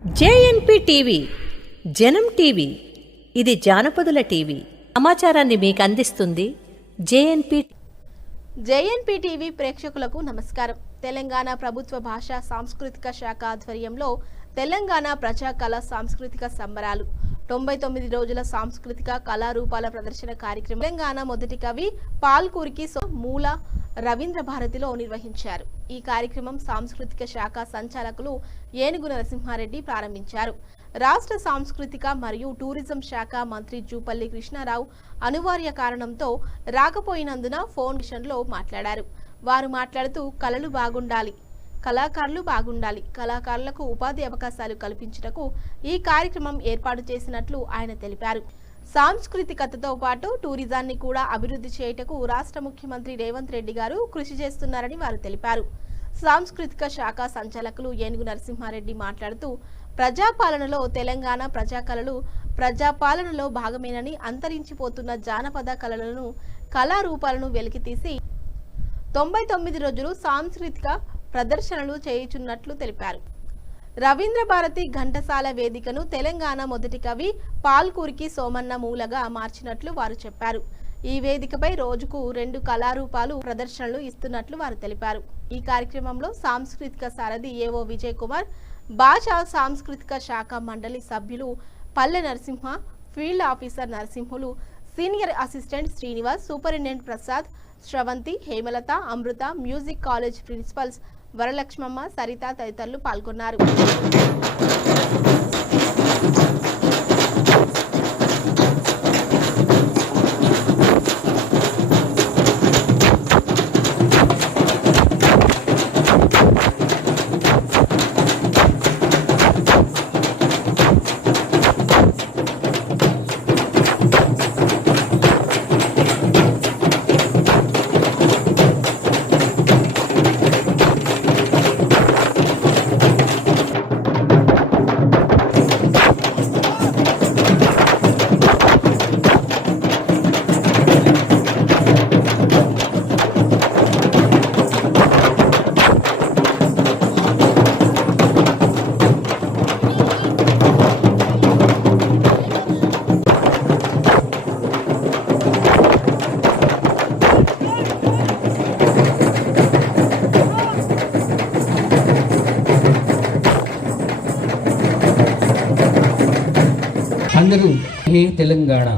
జేఎన్పీ TV జనం TV ఇది జానపదుల TV. సమాచారాన్ని మీకు అందిస్తుంది జేఎన్పీ టీవీ ప్రేక్షకులకు నమస్కారం. తెలంగాణ ప్రభుత్వ భాషా సాంస్కృతిక శాఖ ఆధ్వర్యంలో తెలంగాణ ప్రజా కళ సాంస్కృతిక సంబరాలు 99 రోజుల సాంస్కృతిక కళారూపాల ప్రదర్శన కార్యక్రమం తెలంగాణ మొదటి కవి పాల్కూరికి మూల రవీంద్ర భారతిలో నిర్వహించారు. ఈ కార్యక్రమం సాంస్కృతిక శాఖ సంచాలకులు ఏనుగు నరసింహారెడ్డి ప్రారంభించారు. రాష్ట్ర సాంస్కృతిక మరియు టూరిజం శాఖ మంత్రి జూపల్లి కృష్ణారావు అనివార్య కారణంతో రాకపోయినందున ఫోన్ లో మాట్లాడారు. వారు మాట్లాడుతూ కళలు బాగుండాలి, కళాకారులు బాగుండాలి, కళాకారులకు ఉపాధి అవకాశాలు కల్పించుటకు ఈ కార్యక్రమం ఏర్పాటు చేసినట్లు ఆయన తెలిపారు. సాంస్కృతికతతో పాటు టూరిజాన్ని కూడా అభివృద్ధి చేయుటకు రాష్ట్ర ముఖ్యమంత్రి రేవంత్ రెడ్డి గారు కృషి చేస్తున్నారని వారు తెలిపారు. సాంస్కృతిక శాఖ సంచాలకులు ఏనుగు నరసింహారెడ్డి మాట్లాడుతూ ప్రజాపాలనలో తెలంగాణ ప్రజాకళలు ప్రజాపాలనలో భాగమేనని అంతరించిపోతున్న జానపద కళలను కళారూపాలను వెలికితీసి 99 రోజులు సాంస్కృతిక ప్రదర్శనలు చేయుచున్నట్లు తెలిపారు. రవీంద్ర భారతి ఘంటసాల వేదికను తెలంగాణ మొదటి కవి పాల్కూరికి సోమన్న మూలగా మార్చినట్లు వారు చెప్పారు. ఈ వేదికపై రోజుకు 2 కళారూపాలు ప్రదర్శనలు ఇస్తున్నట్లు వారు తెలిపారు. ఈ కార్యక్రమంలో సాంస్కృతిక సారథి ఏవో విజయ్ కుమార్, భాషా సాంస్కృతిక శాఖ మండలి సభ్యులు Palle Narasimha, field officer Narasimhulu, senior assistant Srinivas, superintendent Prasad, Sravanthi, Hemalatha, Amrutha, music college principals Varalakshmamma, Saritha తదితరులు పాల్గొన్నారు. అందరూ హే తెలంగాణ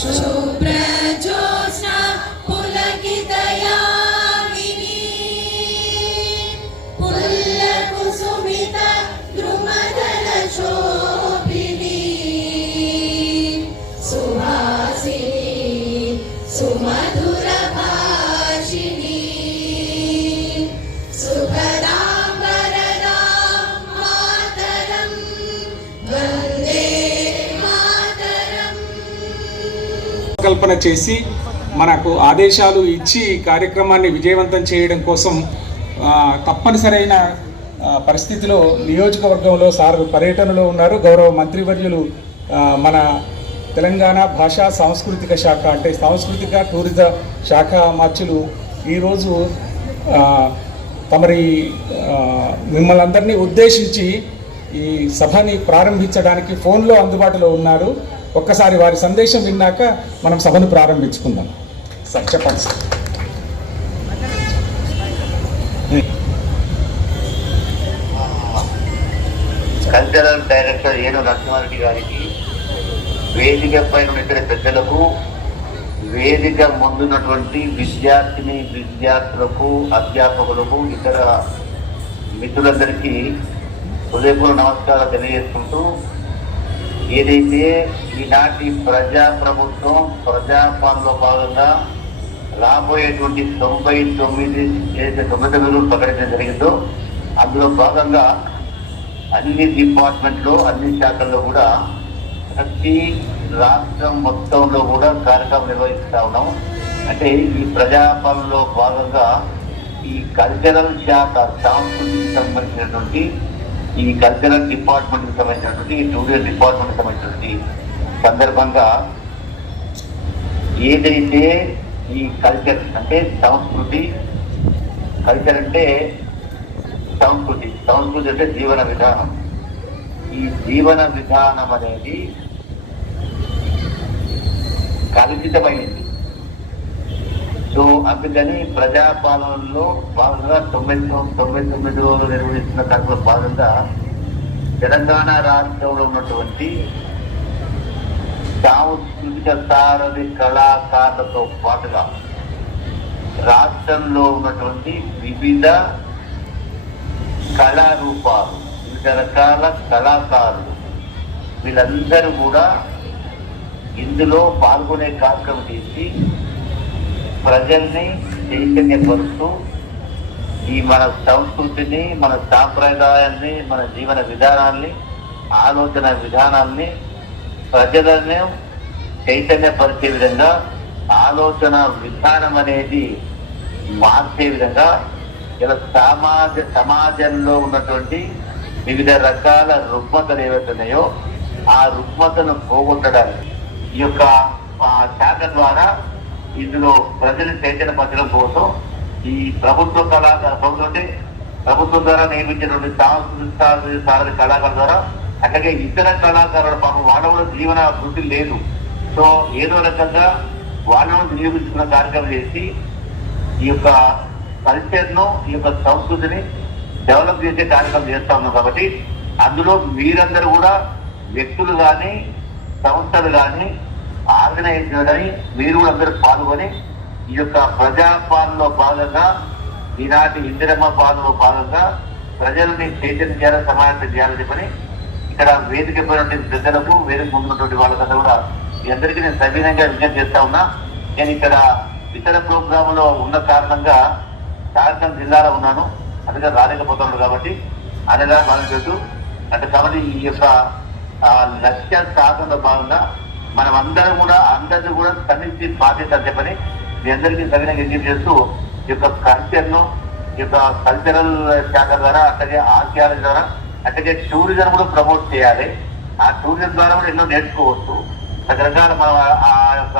शुभ्रज्योत्स्ना पुलकितयामिनी पुल्लकुसुमित द्रुमदलशोभिनी सुहासिनी सुमधुरभाषिणी सुखदां वरदां मातरं वन्दे मातरम्। కల్పన చేసి మనకు ఆదేశాలు ఇచ్చి ఈ కార్యక్రమాన్ని విజయవంతం చేయడం కోసం తప్పనిసరైన పరిస్థితిలో నియోజకవర్గంలో సార్ పర్యటనలో ఉన్నారు. గౌరవ మంత్రివర్యులు మన తెలంగాణ భాషా సాంస్కృతిక శాఖ అంటే సాంస్కృతిక టూరిజం శాఖ మార్చులు ఈరోజు తమరి మిమ్మల్ని అందరినీ ఉద్దేశించి ఈ సభని ప్రారంభించడానికి ఫోన్లో అందుబాటులో ఉన్నారు. ఒక్కసారి వారి సందేశం విన్నాక మనం సభను ప్రారంభించుకుందాం. సార్ చెప్పండి సార్. కల్చరల్ డైరెక్టర్ ఏను నరసింహారెడ్డి గారికి, వేదిక పైన ఇతర పెద్దలకు, వేదిక ముందున్నటువంటి విద్యార్థులకు, అధ్యాపకులకు, ఇతర మిత్రులందరికీ హృదయపూర్వక నమస్కారాలు తెలియజేసుకుంటూ, ఏదైతే ఈనాటి ప్రజాప్రభుత్వం ప్రజాపాలనలో భాగంగా రాబోయేటువంటి 99 ఏదైతే 99 రోజులు ప్రకటించడం జరిగిందో అందులో భాగంగా అన్ని డిపార్ట్మెంట్లో అన్ని శాఖల్లో కూడా ప్రతి రాష్ట్రం మొత్తంలో కూడా కార్యక్రమం నిర్వహిస్తూ ఉన్నాం. అంటే ఈ ప్రజాపాలనలో భాగంగా ఈ కల్చరల్ శాఖ సాంస్కృతికి సంబంధించినటువంటి ఈ కల్చరల్ డిపార్ట్మెంట్కి సంబంధించినటువంటి ఈ టూరిజం డిపార్ట్మెంట్కి సంబంధించినటువంటి సందర్భంగా ఏదైతే ఈ కల్చర్ అంటే సంస్కృతి, కల్చర్ అంటే సంస్కృతి అంటే జీవన విధానం. ఈ జీవన విధానం అనేది కలుషితమైంది. సో అందుకని ప్రజాపాలనలో భాగంగా 99 రోజులు నిర్వహిస్తున్న దాంట్లో భాగంగా తెలంగాణ రాష్ట్రంలో ఉన్నటువంటి సాంస్కృతిక సారథి కళాకారులతో పాటుగా రాష్ట్రంలో ఉన్నటువంటి వివిధ కళారూపాలు, వివిధ రకాల కళాకారులు వీళ్ళందరూ కూడా ఇందులో పాల్గొనే కార్యక్రమం చేసి ప్రజల్ని చైతన్యపరుస్తూ ఈ మన సంస్కృతిని, మన సాంప్రదాయాన్ని, మన జీవన విధానాల్ని, ఆలోచన విధానాల్ని ప్రజలను చైతన్యపరిచే విధంగా, ఆలోచన విధానం అనేది మార్చే విధంగా ఇలా సమాజంలో ఉన్నటువంటి వివిధ రకాల రుగ్మతలు ఏవైతే ఉన్నాయో ఆ రుగ్మతను పోగొట్టడానికి ఈ యొక్క శాఖ ద్వారా ఇందులో ప్రజలు చైతన్యపరచడం కోసం ఈ ప్రభుత్వం ద్వారా నియమించినటువంటి సాంస్కృతిక కళాకారుల ద్వారా, అట్లాగే ఇతర కళాకారుల పాపం వాళ్ళ కూడా జీవన వృద్ధి లేదు. సో ఏదో రకంగా వాళ్ళను వినియోగించుకున్న కార్యక్రమం చేసి ఈ యొక్క కల్చర్ను, ఈ యొక్క సంస్కృతిని డెవలప్ చేసే కార్యక్రమం చేస్తా ఉన్నాం. కాబట్టి అందులో మీరందరూ కూడా వ్యక్తులు కానీ, సంస్థలు కానీ, ఆర్గనైజేషన్ కానీ మీరు కూడా అందరూ పాల్గొని ఈ యొక్క ప్రజాపాలనలో భాగంగా, ఈనాటి ఇందిరమ్మ పాలనలో భాగంగా ప్రజల్ని చైతన్యం చేయాలని, సమాయత్తం చేయాలని చెప్పని ఇక్కడ వేదిక పోయినటువంటి పెద్దలకు, వేదిక ముందున్నటువంటి వాళ్ళకంతా కూడా మీ అందరికీ నేను సవినయంగా విజ్ఞప్తి చేస్తా ఉన్నా. నేను ఇక్కడ ఇతర ప్రోగ్రాంలో ఉన్న కారణంగా జార్ఖండ్ జిల్లాలో ఉన్నాను, అందుకని రాలేకపోతున్నాడు. కాబట్టి అనగా భావించవచ్చు అంటే కాబట్టి ఈ యొక్క లక్ష్య సాధనలో భాగంగా మనం అందరినీ కూడా సమితి బాధ్యత అని చెప్పని మీ అందరికీ సవినయంగా విజ్ఞప్తి చేస్తూ ఈ యొక్క కల్చర్ను, ఈ యొక్క కల్చరల్ శాఖ ద్వారా, అట్లాగే ఆర్కియాలజీ ద్వారా, అట్లాగే టూరిజం కూడా ప్రమోట్ చేయాలి. ఆ టూరిజం ద్వారా కూడా ఎన్నో నేర్చుకోవచ్చు. రకరకాల మనం ఆ యొక్క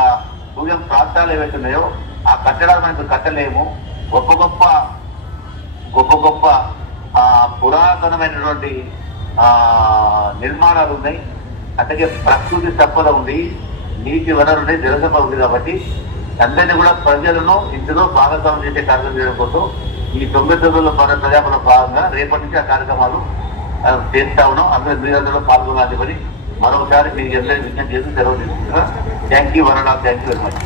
టూరిజం ప్రాంతాలు ఏవైతే ఉన్నాయో ఆ కట్టడాలు మనకు కట్టలేము. గొప్ప గొప్ప పురాతనమైనటువంటి నిర్మాణాలు ఉన్నాయి, అట్లాగే ప్రకృతి సంపద ఉంది, నీటి వనరులు ఉన్నాయి, జల సంపద ఉంది. కాబట్టి అందరినీ కూడా ప్రజలను ఇందులో భాగస్వామ్యం చేసే కార్యక్రమం చేయడం కోసం ఈ 9 రోజుల ప్రజాపన భాగంగా రేపటి నుంచి ఆ కార్యక్రమాలు చేస్తా ఉన్నాం. అందరూ మీరందరూ పాల్గొనాలని మరొకసారి మీకు అందరికీ విజ్ఞప్తి చేస్తూ సెలవు తీసుకుంటున్నా. Thank you Varana, thank you very much.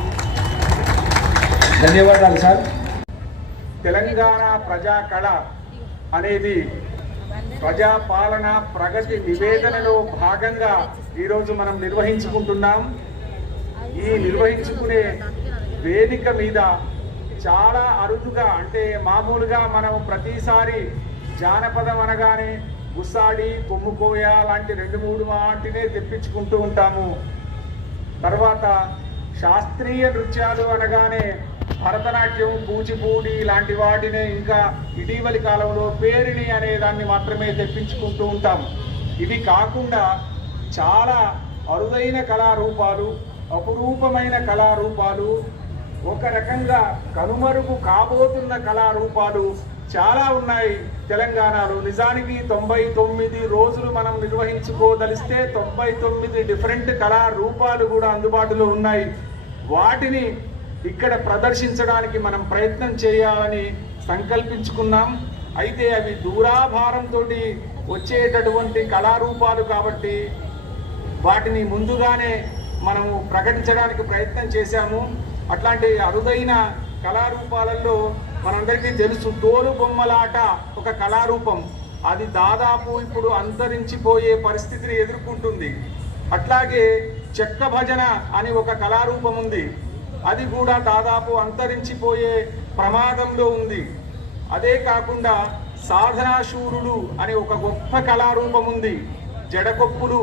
ధన్యవాదాలు సార్. తెలంగాణ ప్రజా కళ అనేది ప్రజాపాలన ప్రగతి నివేదనలో భాగంగా ఈరోజు మనం నిర్వహించుకుంటున్నాం. ఈ నిర్వహించుకునే వేదిక మీద చాలా అరుదుగా, అంటే మామూలుగా మనం ప్రతిసారి జానపదం అనగానే గుస్సాడి, కొమ్ముకోయ లాంటి 2-3 వాటినే తెప్పించుకుంటూ ఉంటాము. తర్వాత శాస్త్రీయ నృత్యాలు అనగానే భరతనాట్యం, కూచిపూడి లాంటి వాటినే, ఇంకా ఇటీవలి కాలంలో పేరిణి అనే దాన్ని మాత్రమే తెప్పించుకుంటూ ఉంటాం. ఇవి కాకుండా చాలా అరుదైన కళారూపాలు, అపురూపమైన కళారూపాలు, ఒక రకంగా కనుమరుగు కాబోతున్న కళారూపాలు చాలా ఉన్నాయి తెలంగాణలో. నిజానికి 99 రోజులు మనం నిర్వహించుకోదలిస్తే 99 డిఫరెంట్ కళారూపాలు కూడా అందుబాటులో ఉన్నాయి. వాటిని ఇక్కడ ప్రదర్శించడానికి మనం ప్రయత్నం చేయాలని సంకల్పించుకున్నాం. అయితే అవి దూరాభారంతో వచ్చేటటువంటి కళారూపాలు కాబట్టి వాటిని ముందుగానే మనము ప్రకటించడానికి ప్రయత్నం చేశాము. అట్లాంటి అరుదైన కళారూపాలలో మనందరికీ తెలుసు, తోలు బొమ్మలాట ఒక కళారూపం. అది దాదాపు ఇప్పుడు అంతరించిపోయే పరిస్థితిని ఎదుర్కొంటుంది. అట్లాగే చెక్క భజన అని ఒక కళారూపం ఉంది, అది కూడా దాదాపు అంతరించిపోయే ప్రమాదంలో ఉంది. అదే కాకుండా సాధనాశూరుడు అని ఒక గొప్ప కళారూపం ఉంది, జడకొప్పులు.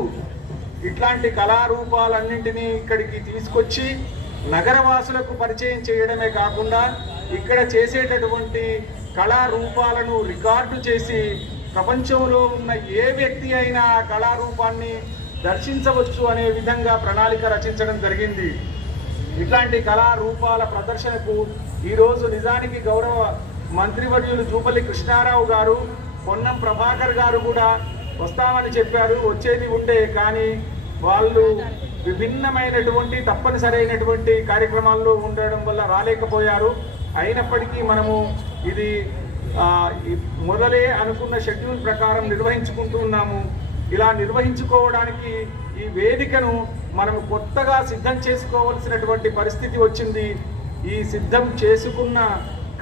ఇట్లాంటి కళారూపాలన్నింటినీ ఇక్కడికి తీసుకొచ్చి నగరవాసులకు పరిచయం చేయడమే కాకుండా ఇక్కడ చేసేటటువంటి కళారూపాలను రికార్డు చేసి ప్రపంచంలో ఉన్న ఏ వ్యక్తి అయినా ఆ కళారూపాన్ని దర్శించవచ్చు అనే విధంగా ప్రణాళిక రచించడం జరిగింది. ఇట్లాంటి కళారూపాల ప్రదర్శనకు ఈరోజు నిజానికి గౌరవ మంత్రివర్యులు జూపల్లి కృష్ణారావు గారు, పొన్నం ప్రభాకర్ గారు కూడా వస్తామని చెప్పారు, వచ్చేది ఉండే. కానీ వాళ్ళు విభిన్నమైనటువంటి తప్పనిసరైనటువంటి కార్యక్రమాల్లో ఉండడం వల్ల రాలేకపోయారు. అయినప్పటికీ మనము ఇది మొదలే అనుకున్న షెడ్యూల్ ప్రకారం నిర్వహించుకుంటూ ఉన్నాము. ఇలా నిర్వహించుకోవడానికి ఈ వేదికను మనం కొత్తగా సిద్ధం చేసుకోవాల్సినటువంటి పరిస్థితి వచ్చింది. ఈ సిద్ధం చేసుకున్న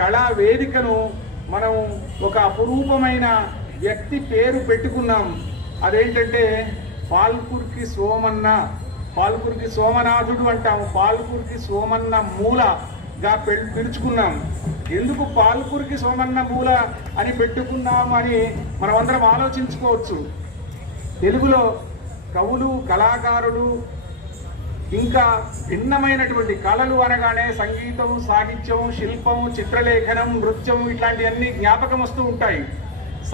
కళా వేదికను మనం ఒక అపురూపమైన వ్యక్తి పేరు పెట్టుకున్నాం. అదేంటంటే పాల్కుర్కి సోమన్న, పాల్కుర్కి సోమనాథుడు అంటాము, పాల్కుర్కి సోమన్న మూలగా పిలుచుకున్నాం. ఎందుకు పాల్కుర్కి సోమన్న మూల అని పెట్టుకున్నాం అని మనమందరం ఆలోచించుకోవచ్చు. తెలుగులో కవులు, కళాకారులు, ఇంకా భిన్నమైనటువంటి కళలు అనగానే సంగీతం, సాహిత్యం, శిల్పం, చిత్రలేఖనం, నృత్యం ఇట్లాంటివన్నీ జ్ఞాపకం వస్తూ ఉంటాయి.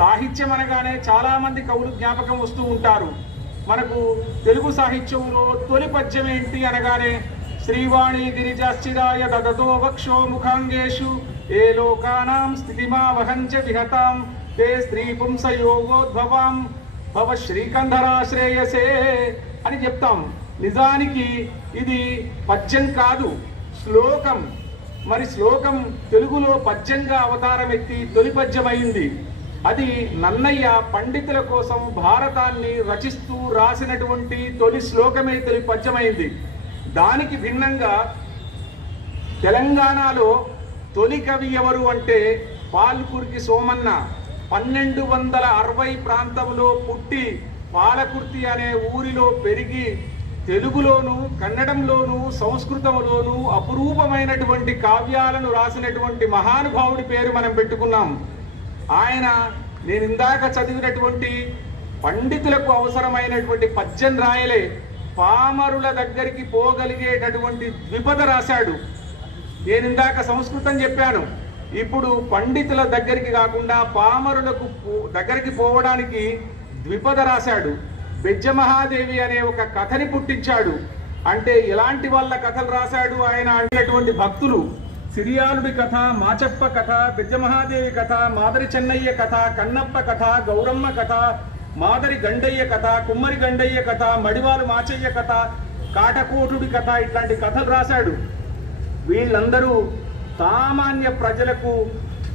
సాహిత్యం అనగానే చాలామంది కవులు జ్ఞాపకం వస్తూ ఉంటారు. మనకు తెలుగు సాహిత్యంలో తొలి పద్యం ఏంటి అనగానే శ్రీవాణి గిరిజాశ్చిరాయ దదతో వక్షో ముఖాంగేషు ఏ లోకానాం స్థితిమావహంచ విహతాం తే స్త్రీ పుంసయోగోద్భవాం భవ శ్రీకంధరాశ్రేయసే అని చెప్తాం. నిజానికి ఇది పద్యం కాదు, శ్లోకం. మరి శ్లోకం తెలుగులో పద్యంగా అవతారం ఎత్తి తొలి పద్యమైంది. అది నన్నయ్య పండితుల కోసం భారతాన్ని రచిస్తూ రాసినటువంటి తొలి శ్లోకమే తొలి పద్యమైంది. దానికి భిన్నంగా తెలంగాణలో తొలి కవి ఎవరు అంటే పాల్కుర్కి సోమన్న. 1260 ప్రాంతంలో పుట్టి పాలకుర్తి అనే ఊరిలో పెరిగి తెలుగులోను, కన్నడంలోను, సంస్కృతంలోను అపురూపమైనటువంటి కావ్యాలను రాసినటువంటి మహానుభావుడి పేరు మనం పెట్టుకున్నాం. ఆయన నేను ఇందాక చదివినటువంటి పండితులకు అవసరమైనటువంటి పద్యం రాయలే, పామరుల దగ్గరికి పోగలిగేటటువంటి ద్విపద రాశాడు. నేను ఇందాక సంస్కృతం చెప్పాను, ఇప్పుడు పండితుల దగ్గరికి కాకుండా పామరులకు దగ్గరికి పోవడానికి ద్విపద రాశాడు. బెజ్జమహాదేవి అనే ఒక కథని పుట్టించాడు. అంటే ఎలాంటి వాళ్ళ కథలు రాశాడు ఆయన అనేటువంటి భక్తులు. సిరియాలుడి కథ, మాచప్ప కథ, బెజ్జమహాదేవి కథ, మాదరి చెన్నయ్య కథ, కన్నప్ప కథ, గౌరమ్మ కథ, మాదరి గండయ్య కథ, కుమ్మరి గండయ్య కథ, మడివాలు మాచయ్య కథ, కాటకోటుడి కథ, ఇట్లాంటి కథలు రాశాడు. వీళ్ళందరూ సామాన్య ప్రజలకు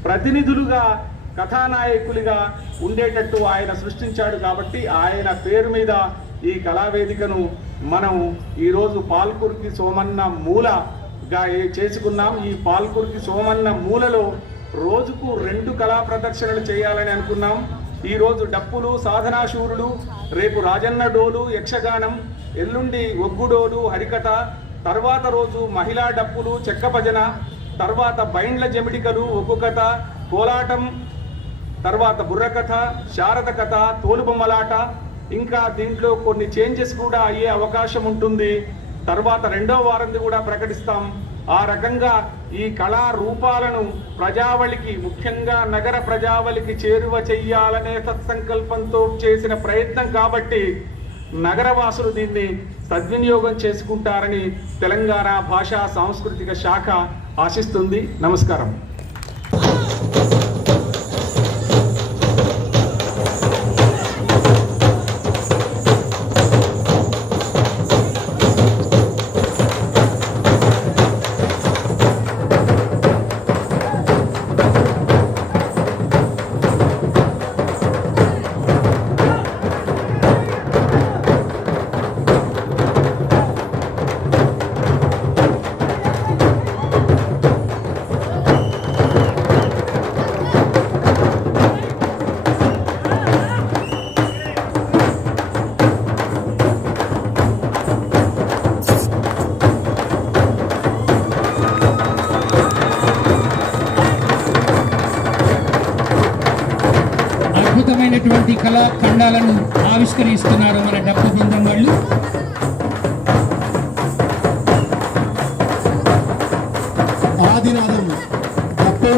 ప్రతినిధులుగా, కథానాయకులుగా ఉండేటట్టు ఆయన సృష్టించాడు. కాబట్టి ఆయన పేరు మీద ఈ కళావేదికను మనం ఈరోజు పాల్కురికి సోమన్న మూలగా చేసుకున్నాం. ఈ పాల్కురికి సోమన్న మూలలో రోజుకు 2 కళా ప్రదర్శనలు చేయాలని అనుకున్నాం. ఈరోజు డప్పులు, సాధనాశూరులు, రేపు రాజన్న డోలు, యక్షగానం, ఎల్లుండి ఒగ్గుడోలు, హరికథ, తర్వాత రోజు మహిళా డప్పులు, చెక్క భజన, తర్వాత బైండ్ల జమిడికలు, ఒగ్గు కథ, కోలాటం, తర్వాత బుర్రకథ, శారద కథ, తోలుబొమ్మలాట, ఇంకా దీంట్లో కొన్ని చేంజెస్ కూడా అయ్యే అవకాశం ఉంటుంది. తర్వాత 2వ వారంది కూడా ప్రకటిస్తాం. ఆ రకంగా ఈ కళా రూపాలను ప్రజావళికి, ముఖ్యంగా నగర ప్రజావళికి చేరువ చెయ్యాలనే సత్సంకల్పంతో చేసిన ప్రయత్నం కాబట్టి నగరవాసులు దీన్ని సద్వినియోగం చేసుకుంటారని తెలంగాణ భాషా సాంస్కృతిక శాఖ ఆశిస్తుంది. నమస్కారం. అద్భుతమైనటువంటి కళాఖండాలను ఆవిష్కరిస్తున్నారు మన డప్పు బృందం వాళ్ళు. ఆదినాదం డప్పు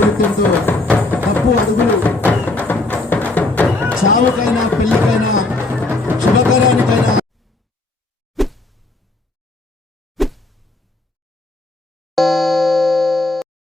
నృత్యంతో డప్పు అడుగులు చావుకైనా పెళ్ళికైనా